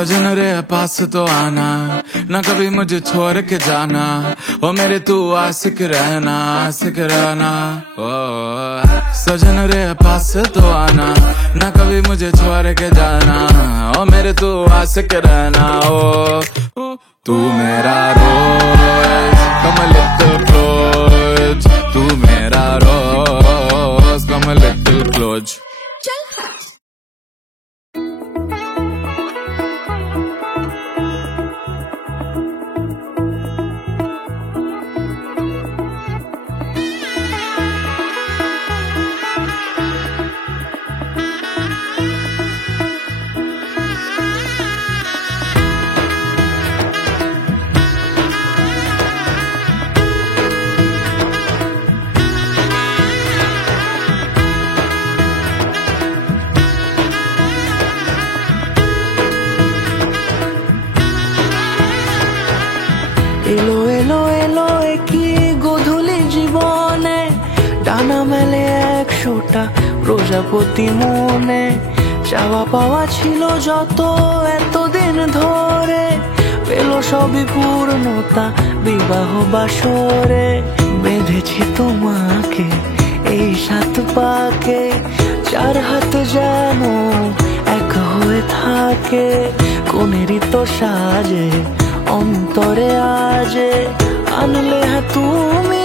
सजन रे पास तो आना, ना कभी मुझे छोड़ के जाना। ओ मेरे तू आशिक रहना, आशिक रहना। ओ सजन रे पास तो आना, ना कभी मुझे छोड़ के जाना। ओ मेरे तू आशिक रहना। ओ तू मेरा रोज, come a little close। तू मेरा रोज, come a little close। এলো এলো এলো কি গধূলি জীবনে, ডানা মেলে 100টা প্রজাপতি মনে। চাওয়া পাওয়া ছিল যত এতদিন ধরে, পেল সবই পূর্ণতা বিবাহ বাসরে। বেঁধেছি তোমাকে এই 7 পাকে, 4 হাত যেন এক হয়ে থাকে। কোনেরই তো সাজে অন্তরে আজে আনলে তুমি